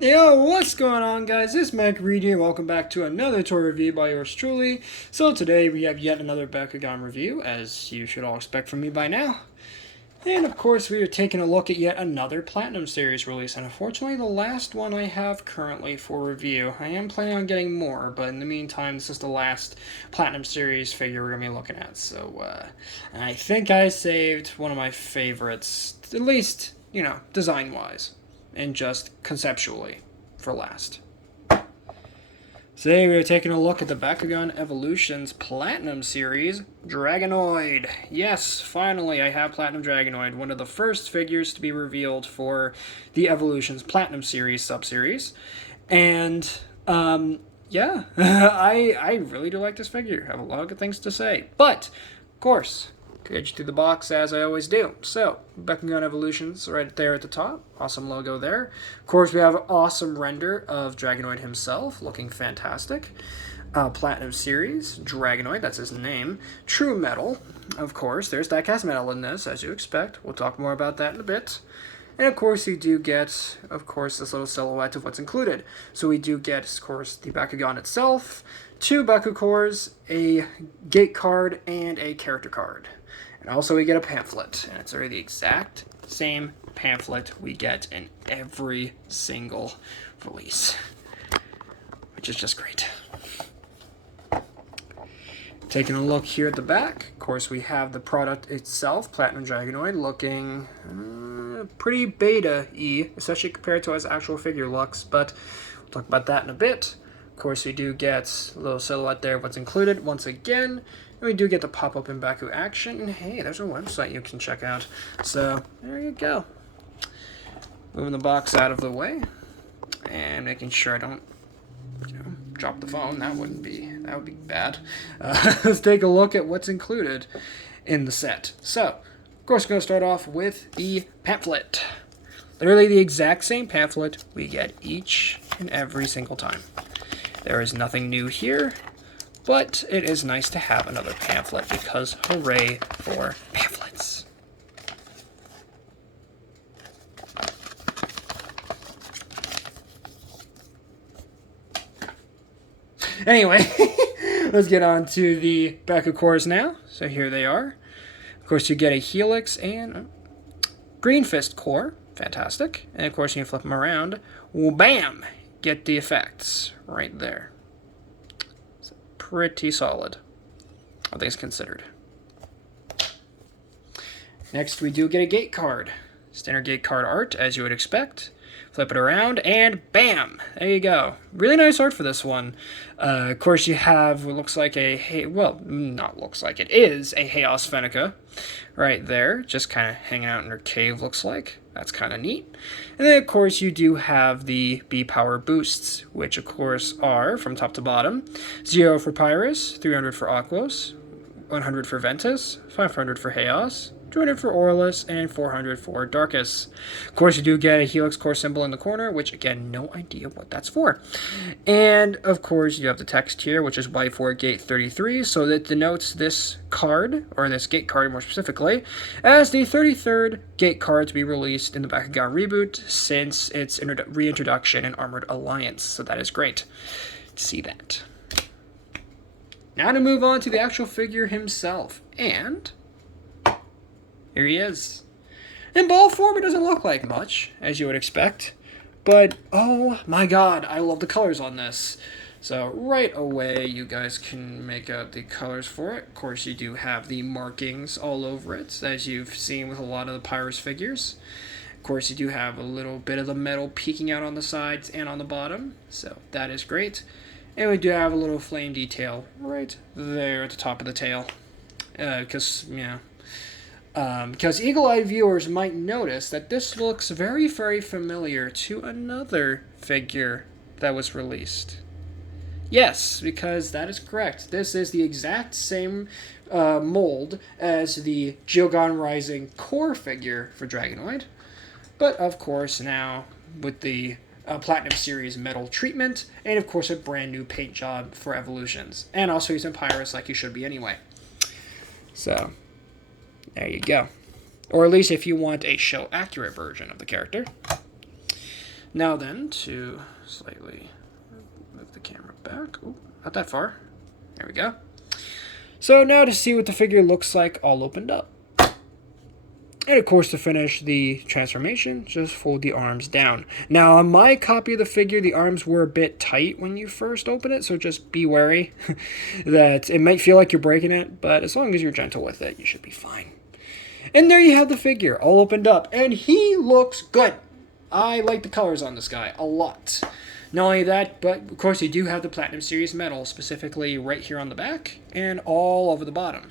Yo, what's going on, guys? It's MRGang here. Welcome back to another toy review by yours truly. So today we have yet another Bakugan review, as you should all expect from me by now. And of course we are taking a look at yet another Platinum Series release, and unfortunately the last one I have currently for review. I am planning on getting more, but in the meantime this is the last Platinum Series figure we're going to be looking at. So I think I saved one of my favorites, at least, design-wise, and just conceptually, for last. Today we are taking a look at the Bakugan Evolutions Platinum Series Dragonoid. Yes, finally I have Platinum Dragonoid, one of the first figures to be revealed for the Evolutions Platinum Series sub-series. And, yeah, I really do like this figure. I have a lot of good things to say. But, of course, get you through the box as I always do. So, Bakugan Evolutions right there at the top. Awesome logo there. Of course, we have an awesome render of Dragonoid himself, looking fantastic. Platinum Series, Dragonoid, that's his name. True Metal, of course. There's diecast metal in this, as you expect. We'll talk more about that in a bit. And of course, you do get, of course, this little silhouette of what's included. So we do get, of course, the Bakugan itself, 2 Baku cores, a gate card, and a character card. And also we get a pamphlet, and it's the exact same pamphlet we get in every single release, which is just great. Taking a look here at the back, of course we have the product itself, Platinum Dragonoid, looking pretty beta-y, especially compared to his actual figure looks, but we'll talk about that in a bit. Of course, we do get a little silhouette there of what's included once again. And we do get the pop-up in Baku action. And hey, there's a website you can check out. So, there you go. Moving the box out of the way. And making sure I don't, drop the phone. That would be bad. Let's take a look at what's included in the set. So, of course, we're going to start off with the pamphlet. Literally the exact same pamphlet we get each and every single time. There is nothing new here, but it is nice to have another pamphlet because hooray for pamphlets. Anyway, let's get on to the Baku cores now. So here they are. Of course, you get a Helix and Green Fist core. Fantastic. And of course, you can flip them around. Well, bam! Get the effects right there. It's pretty solid, all things considered. Next, we do get a gate card. Standard gate card art, as you would expect. Flip it around, and bam! There you go. Really nice art for this one. Of course, you have what looks like not looks like, it is a Chaos Fenica right there. Just kind of hanging out in her cave, looks like. That's kind of neat. And then, of course, you do have the B-Power boosts, which, of course, are, from top to bottom, 0 for Pyrus, 300 for Aquos, 100 for Ventus, 500 for Chaos, 200 for Aurelus, and 400 for Darkus. Of course, you do get a Helix core symbol in the corner, which, again, no idea what that's for. And, of course, you have the text here, which is Y4 Gate 33, so that denotes this card, or this gate card more specifically, as the 33rd gate card to be released in the Bakugan reboot since its reintroduction in Armored Alliance. So that is great to see that. Now to move on to the actual figure himself, and here he is. In ball form, it doesn't look like much, as you would expect. But, oh my god, I love the colors on this. So, right away, you guys can make out the colors for it. Of course, you do have the markings all over it, as you've seen with a lot of the Pyrus figures. Of course, you do have a little bit of the metal peeking out on the sides and on the bottom. So, that is great. And we do have a little flame detail right there at the top of the tail. Because eagle-eyed viewers might notice that this looks very, very familiar to another figure that was released. Yes, because that is correct. This is the exact same mold as the Jogan Rising core figure for Dragonoid. But, of course, now with the Platinum Series metal treatment, and, of course, a brand new paint job for Evolutions. And also using Pyrus like you should be anyway. So, there you go. Or at least if you want a show-accurate version of the character. Now then, to slightly move the camera back. Ooh, not that far. There we go. So now to see what the figure looks like all opened up. And of course, to finish the transformation, just fold the arms down. Now, on my copy of the figure, the arms were a bit tight when you first open it, so just be wary that it might feel like you're breaking it, but as long as you're gentle with it, you should be fine. And there you have the figure, all opened up, and he looks good. I like the colors on this guy a lot. Not only that, but of course you do have the Platinum Series metal, specifically right here on the back and all over the bottom.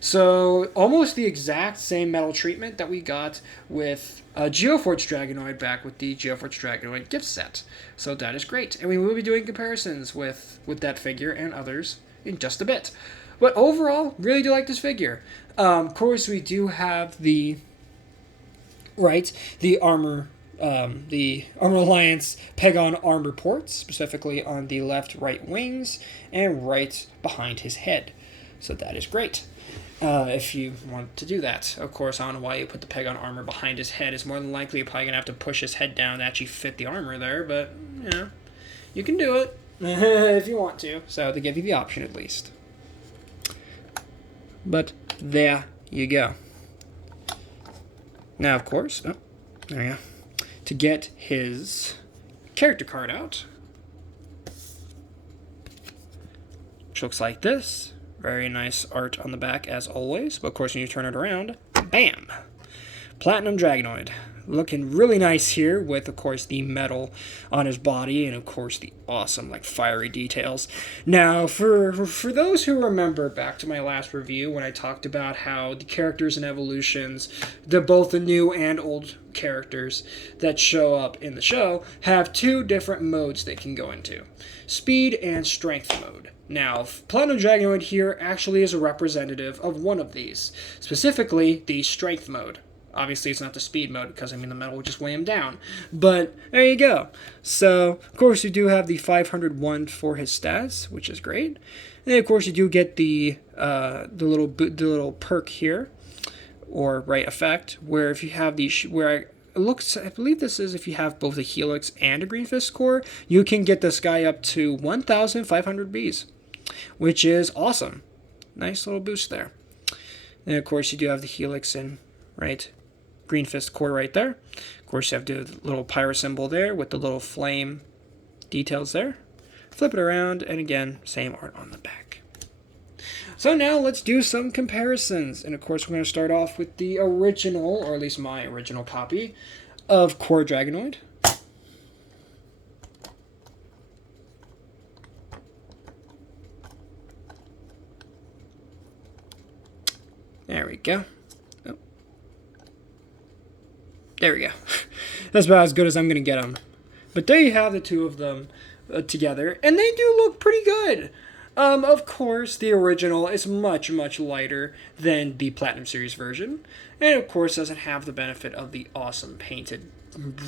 So, almost the exact same metal treatment that we got with Geoforce Dragonoid back with the Geoforce Dragonoid gift set. So that is great. And we will be doing comparisons with that figure and others in just a bit. But overall, really do like this figure. Of course, we do have the Armor Alliance Pegon armor ports, specifically on the left, right wings, and right behind his head. So that is great. If you want to do that. Of course, I don't know why you put the Pegon armor behind his head. It's more than likely you're probably going to have to push his head down to actually fit the armor there, but, you know, you can do it if you want to. So they give you the option at least. But there you go. Now, of course, there we go. To get his character card out, which looks like this. Very nice art on the back, as always. But, of course, when you turn it around, bam! Platinum Dragonoid. Looking really nice here with, of course, the metal on his body and, of course, the awesome, like, fiery details. Now, for those who remember back to my last review when I talked about how the characters and evolutions, both the new and old characters that show up in the show, have two different modes they can go into. Speed and strength mode. Now, Platinum Dragonoid here actually is a representative of one of these, specifically the strength mode. Obviously, it's not the speed mode, because, I mean, the metal would just weigh him down. But, there you go. So, of course, you do have the 501 for his stats, which is great. And then, of course, you do get the little perk here, or effect, where if you have the I believe this is if you have both a Helix and a Green Fist core, you can get this guy up to 1,500 Bs, which is awesome. Nice little boost there. And of course, you do have the Helix and Green Fist core right there. Of course, you have the little pyro symbol there with the little flame details there. Flip it around, and again, same art on the back. So now let's do some comparisons. And of course, we're going to start off with the original, or at least my original copy, of Core Dragonoid. There we go. Oh. There we go. That's about as good as I'm going to get them. But there you have the two of them together, and they do look pretty good. Of course, the original is much, much lighter than the Platinum Series version, and of course doesn't have the benefit of the awesome painted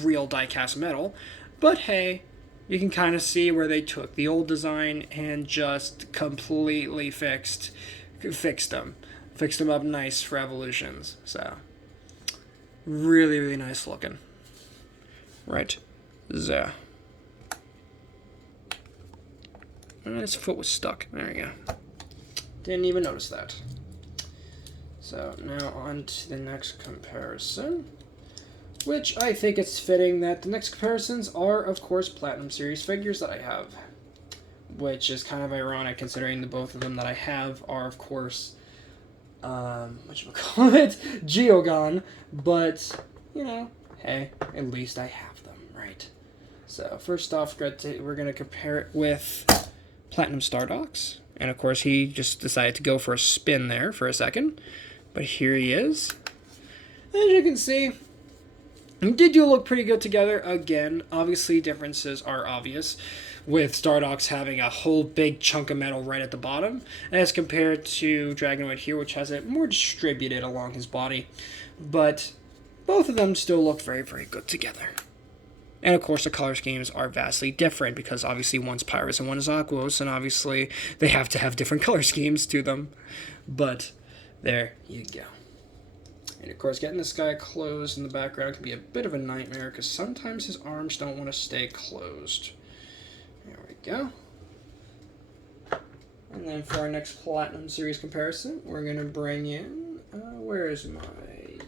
real die-cast metal, but hey, you can kind of see where they took the old design and just completely fixed them. Fixed them up nice for evolutions, so really, really nice looking. Right there. His foot was stuck. There we go. Didn't even notice that. So now on to the next comparison, which I think it's fitting that the next comparisons are, of course, Platinum Series figures that I have, which is kind of ironic considering the both of them that I have are, of course, whatchamacallit, Geogon, but, you know, hey, at least I have them, right? So first off, we're going to compare it with Platinum Stardox, and of course he just decided to go for a spin there for a second, but here he is. As you can see, they do look pretty good together. Again, obviously differences are obvious, with Stardox having a whole big chunk of metal right at the bottom, as compared to Dragonoid here, which has it more distributed along his body, but both of them still look very, very good together. And of course, the color schemes are vastly different because obviously one's Pyrus and one is Aquos, and obviously they have to have different color schemes to them. But there you go. And of course, getting this guy closed in the background can be a bit of a nightmare because sometimes his arms don't want to stay closed. There we go. And then for our next Platinum Series comparison, we're going to bring in, where is my,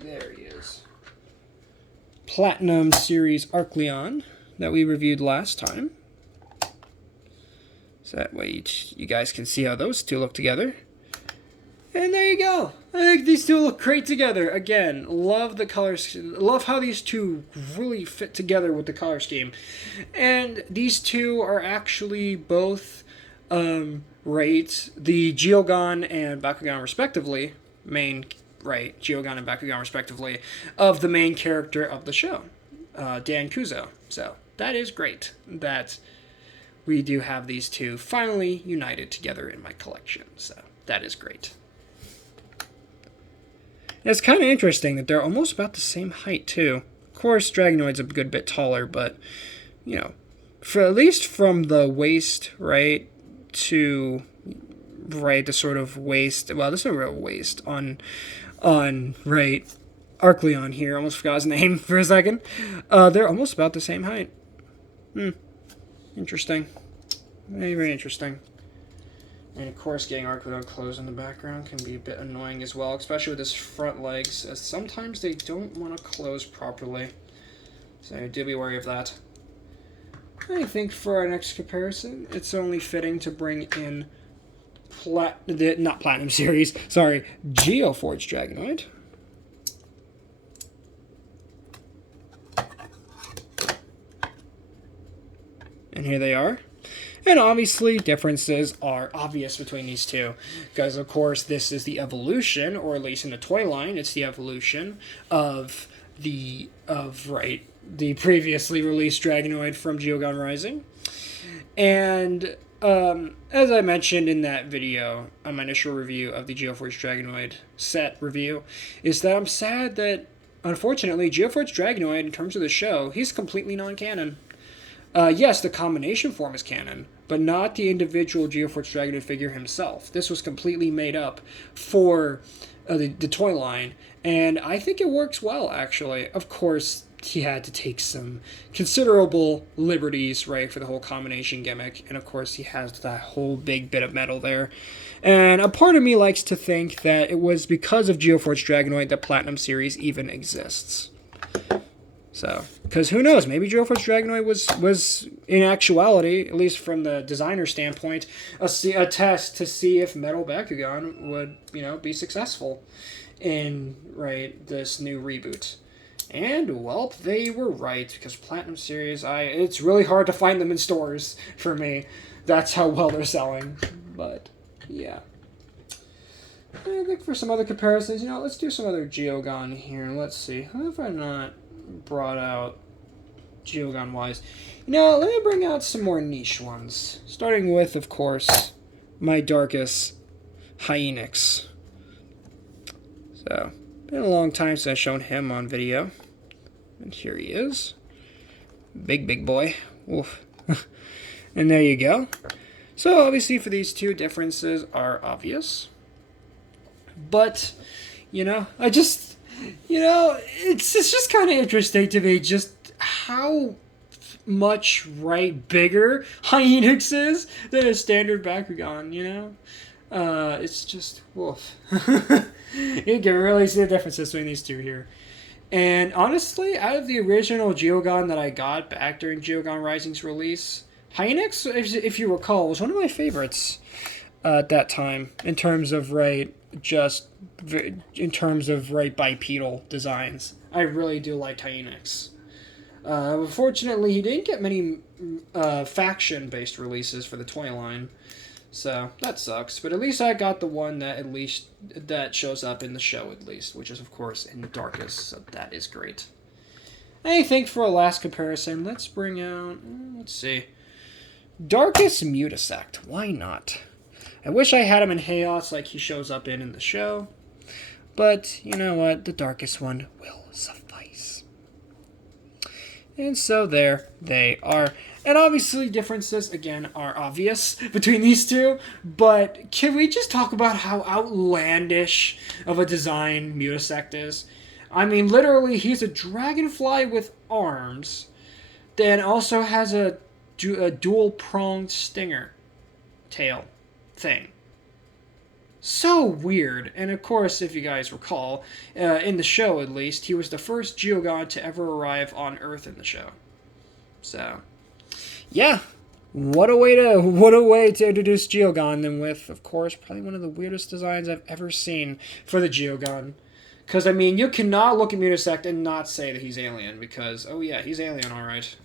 there he is. Platinum Series Arclion that we reviewed last time. So that way you guys can see how those two look together. And there you go. I think these two look great together. Again, love the colors. Love how these two really fit together with the color scheme. And these two are actually both, right, the Geogon and Bakugan respectively, Geogon and Bakugan respectively, of the main character of the show, Dan Kuzo. So that is great that we do have these two finally united together in my collection. So that is great. It's kind of interesting that they're almost about the same height, too. Of course, Dragonoid's a good bit taller, but, you know, for at least from the waist, right, to, right, the sort of waist, well, this is a real waist on, right, Arclion here, almost forgot his name for a second. They're almost about the same height. Interesting. Very, very interesting. And of course, getting Arclion closed in the background can be a bit annoying as well, especially with his front legs, as sometimes they don't want to close properly. So do be wary of that. I think for our next comparison, it's only fitting to bring in not Platinum Series, sorry, Geoforged Dragonoid. And here they are. And obviously, differences are obvious between these two. Because, of course, this is the evolution, or at least in the toy line, it's the evolution of the previously released Dragonoid from Geogon Rising. And, as I mentioned in that video, on my initial review of the Geoforged Dragonoid set review, is that I'm sad that, unfortunately, Geoforged Dragonoid, in terms of the show, he's completely non-canon. Yes, the combination form is canon, but not the individual Geoforged Dragonoid figure himself. This was completely made up for the toy line, and I think it works well, actually. Of course, he had to take some considerable liberties, right, for the whole combination gimmick, and of course he has that whole big bit of metal there. And a part of me likes to think that it was because of Geoforged Dragonoid that Platinum Series even exists. So, because who knows, maybe Geoforged Dragonoid was in actuality, at least from the designer standpoint, a test to see if Metal Bakugan would, be successful in, right, this new reboot. And, well, they were right, because Platinum Series, it's really hard to find them in stores for me. That's how well they're selling. But, yeah. I think for some other comparisons, let's do some other Geogon here. Let's see. How have I not brought out Geogon-wise? Let me bring out some more niche ones. Starting with, of course, my Darken Hyenix. So, been a long time since I've shown him on video. And here he is. Big boy. Oof. And there you go. So, obviously, for these two, differences are obvious. But, I just... it's just kind of interesting to me just how much, bigger Hyenix is than a standard Bakugan, It's just, woof. You can really see the differences between these two here. And honestly, out of the original Geogon that I got back during Geogon Rising's release, Hyenix, if you recall, was one of my favorites at that time in terms of, bipedal designs. I really do like Hyenix. Unfortunately, he didn't get many faction-based releases for the toy line, so that sucks. But at least I got the one that shows up in the show, at least, which is, of course, in Darkest, so that is great. I think for a last comparison, let's bring out, Darken Mutasect. Why not? I wish I had him in Chaos like he shows up in the show. But, you know what? The darkest one will suffice. And so there they are. And obviously differences, again, are obvious between these two. But can we just talk about how outlandish of a design Mutasect is? I mean, literally, he's a dragonfly with arms, then also has a dual-pronged stinger tail thing. So weird. And of course, if you guys recall, in the show at least, he was the first Geogod to ever arrive on Earth in the show. So, yeah. What a way to introduce Geogod, and with, of course, probably one of the weirdest designs I've ever seen for the Geogod. Because, I mean, you cannot look at Mutasect and not say that he's alien, because, oh yeah, he's alien, alright.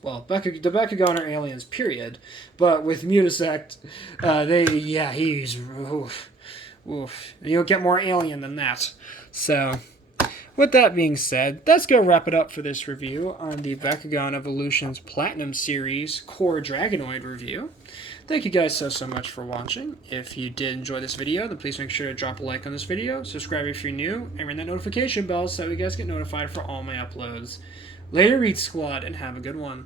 Well, the Bakugan are aliens, period. But with Mutasect, he's... Oof. You'll get more alien than that. So, with that being said, that's going to wrap it up for this review on the Bakugan Evolutions Platinum Series Core Dragonoid review. Thank you guys so much for watching. If you did enjoy this video, then please make sure to drop a like on this video, subscribe if you're new, and ring that notification bell so you guys get notified for all my uploads. Later, Read Squad, and have a good one.